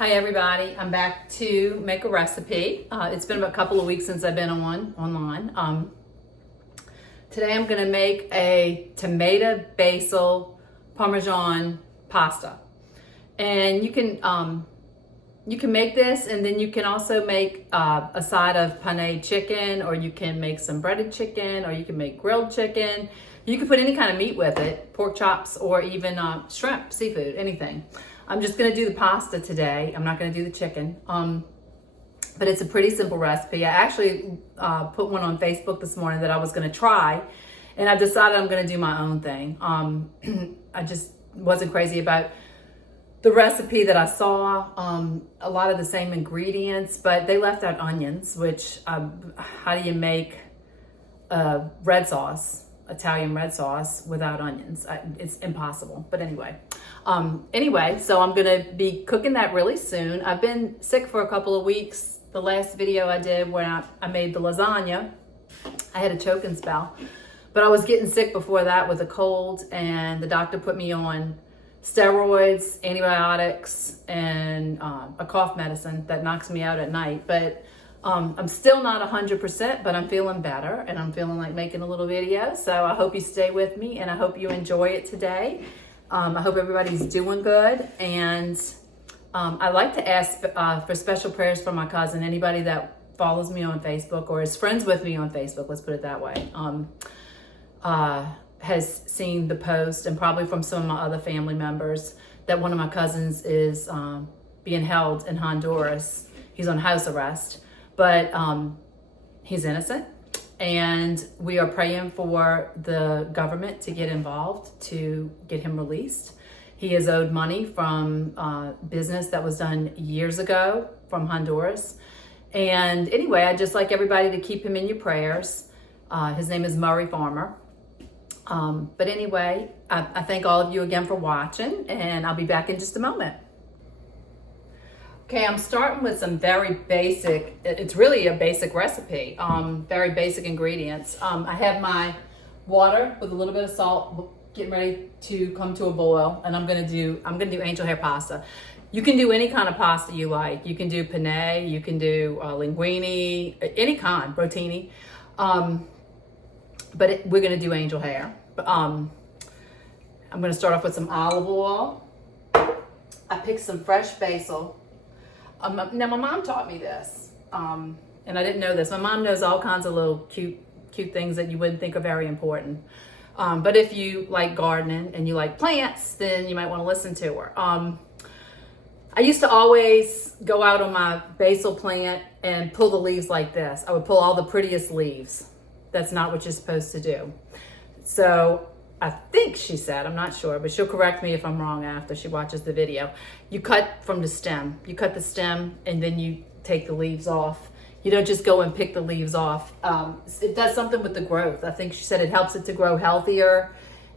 Hi everybody, I'm back to make a recipe. It's been a couple of weeks since I've been online. Today I'm going to make a tomato basil Parmesan pasta. And you can make this, and then you can also make a side of penne chicken, or you can make some breaded chicken, or you can make grilled chicken. You can put any kind of meat with it, pork chops, or even shrimp, seafood, anything. I'm just gonna do the pasta today. I'm not gonna do the chicken, but it's a pretty simple recipe. I actually put one on Facebook this morning that I was gonna try, and I've decided I'm gonna do my own thing. I just wasn't crazy about the recipe that I saw. A lot of the same ingredients, but they left out onions, which, how do you make red sauce, Italian red sauce, without onions? It's impossible. But anyway, so I'm gonna be cooking that really soon. I've been sick for a couple of weeks. The last video I did when I made the lasagna, I had a choking spell, but I was getting sick before that with a cold, and the doctor put me on steroids, antibiotics, and a cough medicine that knocks me out at night. But I'm still not 100%, but I'm feeling better, and I'm feeling like making a little video. So I hope you stay with me, and I hope you enjoy it today. I hope everybody's doing good, and I like to ask for special prayers for my cousin. Anybody that follows me on Facebook or is friends with me on Facebook, let's put it that way, has seen the post, and probably from some of my other family members, that one of my cousins is being held in Honduras. He's on house arrest, but he's innocent, and we are praying for the government to get involved to get him released. He is owed money from business that was done years ago from Honduras. And anyway, I'd just like everybody to keep him in your prayers. His name is Murray Farmer. But anyway, I thank all of you again for watching, and I'll be back in just a moment. Okay, I'm starting with some very basic, it's really a basic recipe, very basic ingredients. I have my water with a little bit of salt getting ready to come to a boil, and I'm gonna do angel hair pasta. You can do any kind of pasta you like. You can do penne, you can do linguine, any kind, rotini. But we're gonna do angel hair. I'm gonna start off with some olive oil. I picked some fresh basil. Now my mom taught me this, and I didn't know this. My mom knows all kinds of little cute things that you wouldn't think are very important. But if you like gardening and you like plants, then you might want to listen to her. I used to always go out on my basil plant and pull the leaves like this. I would pull all the prettiest leaves. That's not what you're supposed to do. So I think she said, I'm not sure, but she'll correct me if I'm wrong after she watches the video. You cut from the stem. You cut the stem, and then you take the leaves off. You don't just go and pick the leaves off. It does something with the growth. I think she said it helps it to grow healthier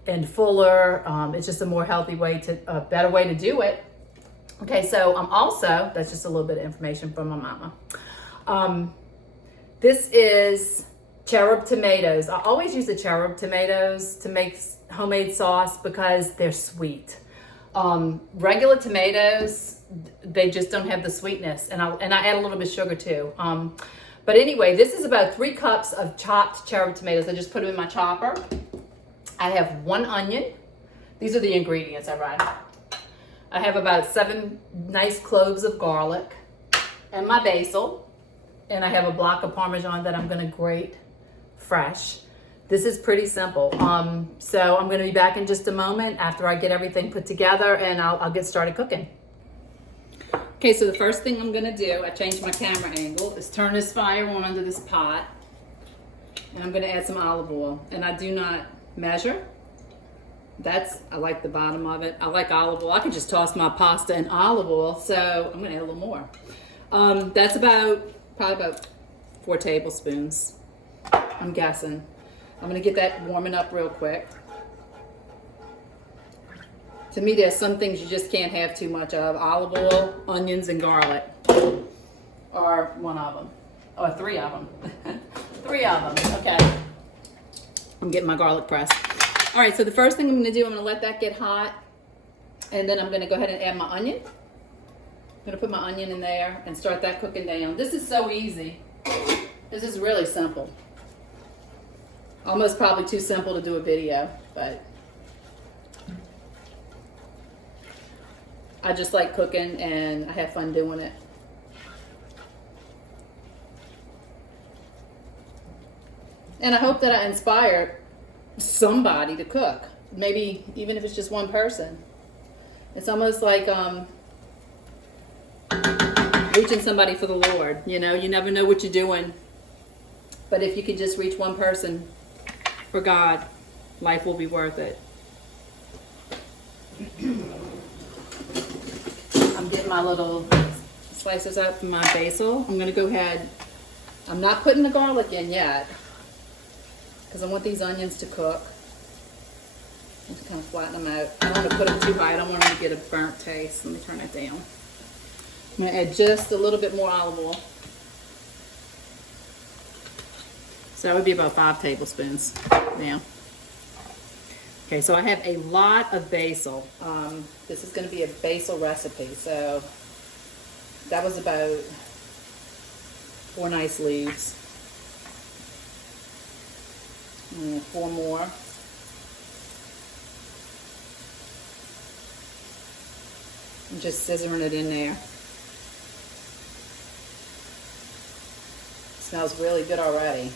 and fuller. It's just a more healthy way a better way to do it. Okay, so also, that's just a little bit of information from my mama. This is cherub tomatoes. I always use the cherub tomatoes to make homemade sauce because they're sweet. Regular tomatoes, they just don't have the sweetness, and I add a little bit of sugar too. But anyway, this is about 3 cups of chopped cherub tomatoes. I just put them in my chopper. I have 1 onion. These are the ingredients I write. I have about 7 nice cloves of garlic, and my basil, and I have a block of Parmesan that I'm gonna grate fresh. This is pretty simple. So I'm gonna be back in just a moment after I get everything put together, and I'll get started cooking. Okay, so the first thing I'm gonna do, I changed my camera angle, is turn this fire on under this pot, and I'm gonna add some olive oil. And I do not measure. I like the bottom of it. I like olive oil. I can just toss my pasta in olive oil, so I'm gonna add a little more. That's probably about 4 tablespoons, I'm guessing. I'm gonna get that warming up real quick. To me, there's some things you just can't have too much of. Olive oil, onions, and garlic are one of them, or 3 of them. 3 of them, okay. I'm getting my garlic pressed. All right, so the first thing I'm gonna do, I'm gonna let that get hot, and then I'm gonna go ahead and add my onion. gonna put my onion in there and start that cooking down. This is so easy. This is really simple. Almost probably too simple to do a video, but I just like cooking and I have fun doing it. And I hope that I inspire somebody to cook. Maybe even if it's just one person. It's almost like reaching somebody for the Lord. You know, you never know what you're doing. But if you could just reach one person for God, life will be worth it. I'm getting my little slices out from my basil. I'm going to go ahead. I'm not putting the garlic in yet because I want these onions to cook. Just kind of flatten them out. I don't want to put them too high. I don't want them to get a burnt taste. Let me turn it down. I'm going to add just a little bit more olive oil. So that would be about 5 tablespoons now. Okay, so I have a lot of basil. This is going to be a basil recipe. So that was about 4 nice leaves. 4 more. I'm just scissoring it in there. Smells really good already.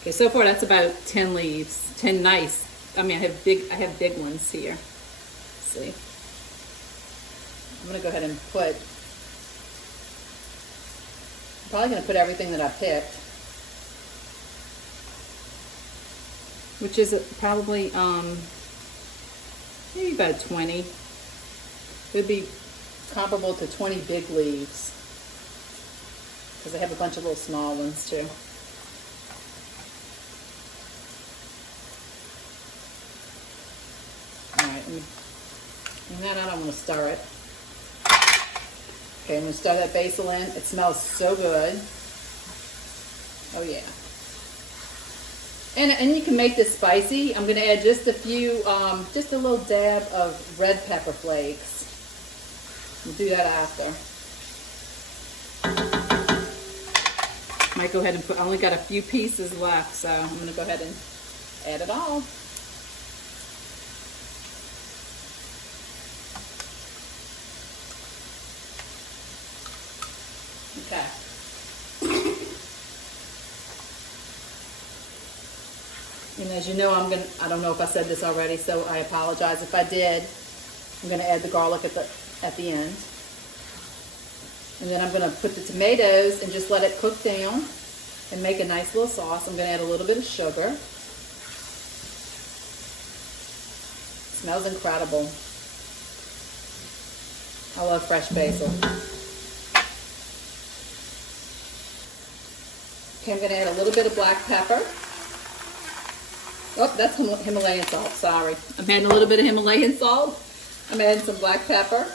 Okay, so far that's about 10 leaves, 10 nice. I mean, I have big ones here. Let's see. I'm gonna go ahead and put. I'm probably gonna put everything that I picked, which is probably maybe about 20. It would be comparable to 20 big leaves because I have a bunch of little small ones too. And then I don't want to stir it. Okay, I'm going to stir that basil in. It smells so good. Oh yeah. And you can make this spicy. I'm going to add just a few, just a little dab of red pepper flakes. We'll do that after. Might go ahead and put, I only got a few pieces left, so I'm going to go ahead and add it all. Okay. And as you know, I don't know if I said this already, so I apologize if I did. I'm going to add the garlic at the end. And then I'm going to put the tomatoes and just let it cook down and make a nice little sauce. I'm going to add a little bit of sugar. Smells incredible. I love fresh basil. Okay, I'm going to add a little bit of black pepper. Oh, that's Himalayan salt, sorry. I'm adding a little bit of Himalayan salt. I'm adding some black pepper.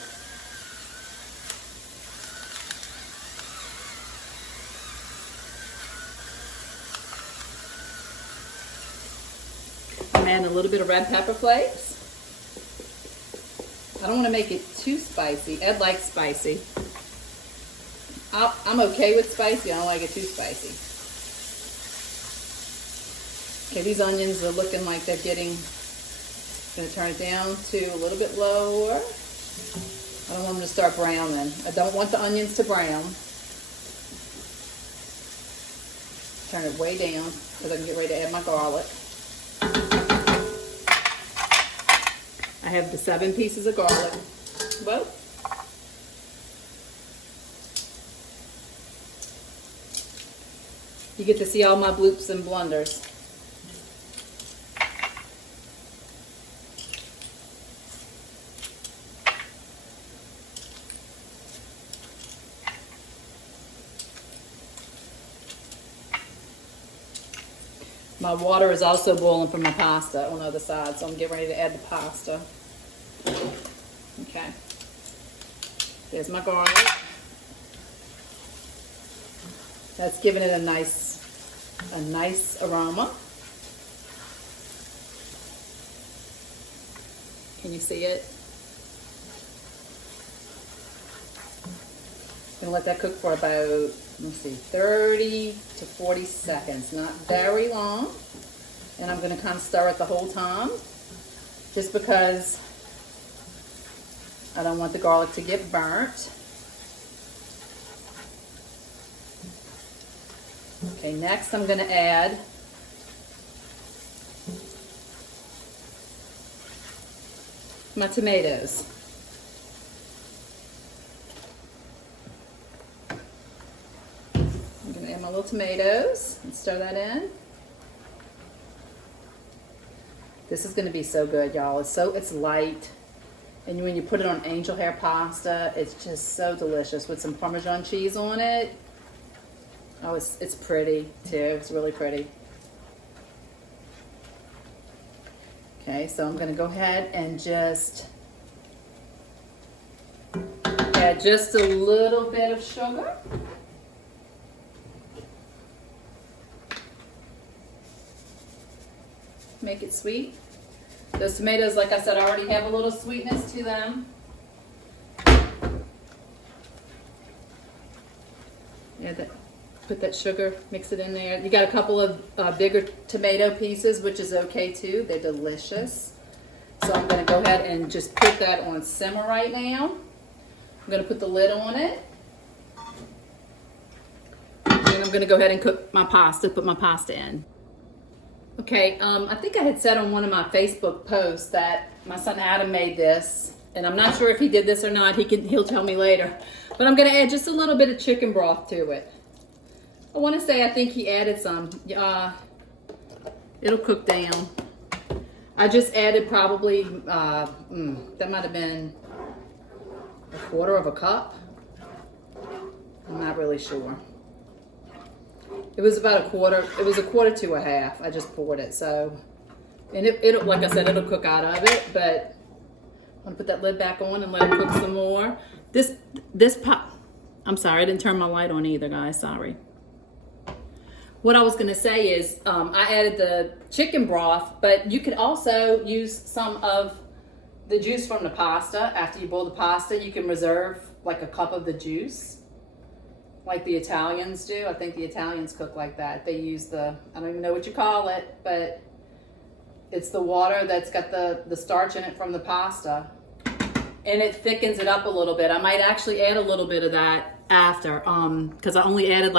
I'm adding a little bit of red pepper flakes. I don't want to make it too spicy. Ed likes spicy. I'm okay with spicy. I don't like it too spicy. Okay, these onions are looking like they're getting, I'm going to turn it down to a little bit lower. I don't want them to start browning. I don't want the onions to brown. Turn it way down because I can get ready to add my garlic. I have the 7 pieces of garlic. Well, you get to see all my bloops and blunders. My water is also boiling for my pasta on the other side, so I'm getting ready to add the pasta. Okay. There's my garlic. That's giving it a nice a nice aroma. Can you see it? Gonna let that cook for about, let's see, 30 to 40 seconds, not very long. And I'm gonna kind of stir it the whole time, just because I don't want the garlic to get burnt. Okay, next I'm gonna add my tomatoes. I'm gonna add my little tomatoes and stir that in. This is gonna be so good, y'all. It's light, and when you put it on angel hair pasta, it's just so delicious with some Parmesan cheese on it. Oh, it's pretty too. It's really pretty. Okay, so I'm gonna go ahead and just add just a little bit of sugar. Make it sweet. Those tomatoes, like I said, already have a little sweetness to them. Yeah, put that sugar, mix it in there. You got a couple of bigger tomato pieces, which is okay too. They're delicious. So I'm gonna go ahead and just put that on simmer right now. I'm gonna put the lid on it. And I'm gonna go ahead and cook my pasta, put my pasta in. Okay, I think I had said on one of my Facebook posts that my son Adam made this, and I'm not sure if he did this or not. He'll tell me later. But I'm gonna add just a little bit of chicken broth to it. I want to say I think he added some. It'll cook down. I just added probably, that might have been a quarter of a cup. I'm not really sure. It was about a quarter. It was a quarter to a half. I just poured it. So, and it'll, like I said, it'll cook out of it. But I'm gonna put that lid back on and let it cook some more. I'm sorry, I didn't turn my light on either, guys. Sorry. What I was gonna say is, I added the chicken broth, but you could also use some of the juice from the pasta. After you boil the pasta, you can reserve like a cup of the juice, like the Italians do. I think the Italians cook like that. They use I don't even know what you call it, but it's the water that's got the starch in it from the pasta, and it thickens it up a little bit. I might actually add a little bit of that after, because I only added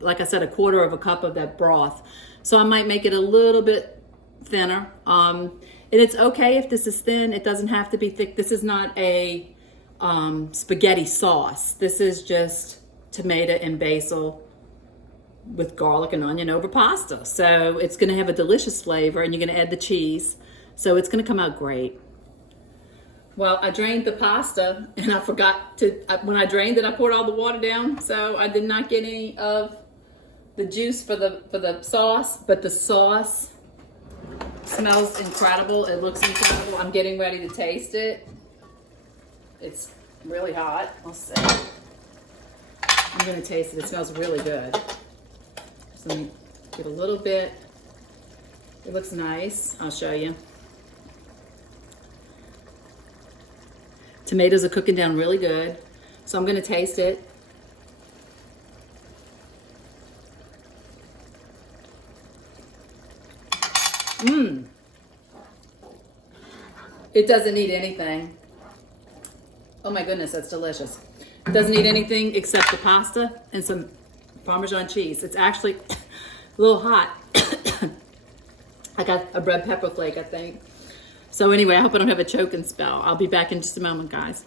like I said, a quarter of a cup of that broth. So I might make it a little bit thinner. And it's okay if this is thin. It doesn't have to be thick. This is not a spaghetti sauce. This is just tomato and basil with garlic and onion over pasta. So it's gonna have a delicious flavor, and you're gonna add the cheese. So it's gonna come out great. Well, I drained the pasta, and I forgot to, when I drained it, I poured all the water down. So I did not get any of the juice for the sauce, but the sauce smells incredible. It looks incredible. I'm getting ready to taste it. It's really hot. Let's see. I'm gonna taste it. It smells really good. So let me get a little bit. It looks nice. I'll show you. Tomatoes are cooking down really good. So I'm gonna taste it. It doesn't need anything. Oh my goodness, that's delicious. It doesn't need anything except the pasta and some Parmesan cheese. It's actually a little hot. I got a red pepper flake, I think. So anyway, I hope I don't have a choking spell. I'll be back in just a moment, guys.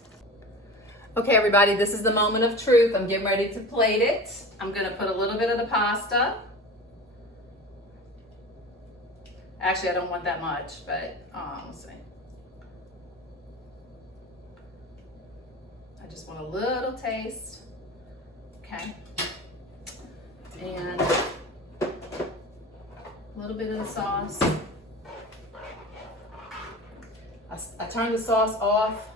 Okay, everybody, this is the moment of truth. I'm getting ready to plate it. I'm gonna put a little bit of the pasta. Actually, I don't want that much, but let's see. I just want a little taste. Okay. And a little bit of the sauce. I turned the sauce off,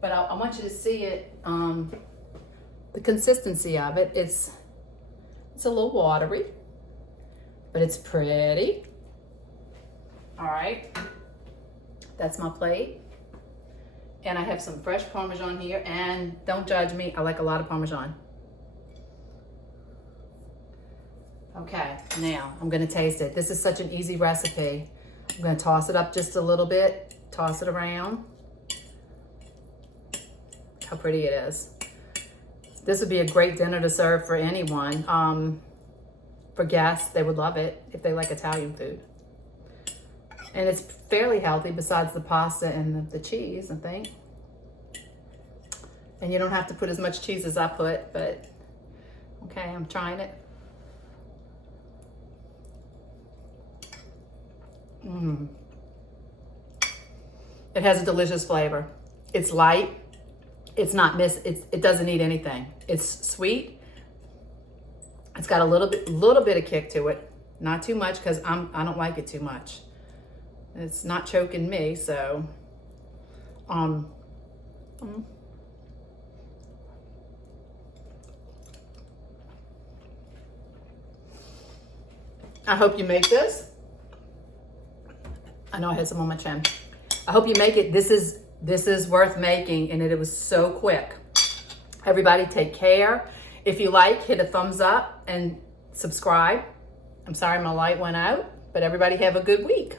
but I want you to see it, the consistency of it. It's It's a little watery, but it's pretty. All right, that's my plate. And I have some fresh Parmesan here, and don't judge me, I like a lot of Parmesan. Okay, now I'm gonna taste it. This is such an easy recipe. I'm gonna toss it up just a little bit, toss it around. Look how pretty it is. This would be a great dinner to serve for anyone. For guests, they would love it if they like Italian food. And it's fairly healthy besides the pasta and the cheese, I think. And you don't have to put as much cheese as I put, but okay, I'm trying it. It has a delicious flavor. It's light. It's not it doesn't need anything. It's sweet. It's got a little bit of kick to it. Not too much because I don't like it too much. It's not choking me, so I hope you make this. I know I had some on my chin. I hope you make it. This is worth making, and it was so quick. Everybody take care. If you like, hit a thumbs up and subscribe. I'm sorry my light went out, but everybody have a good week.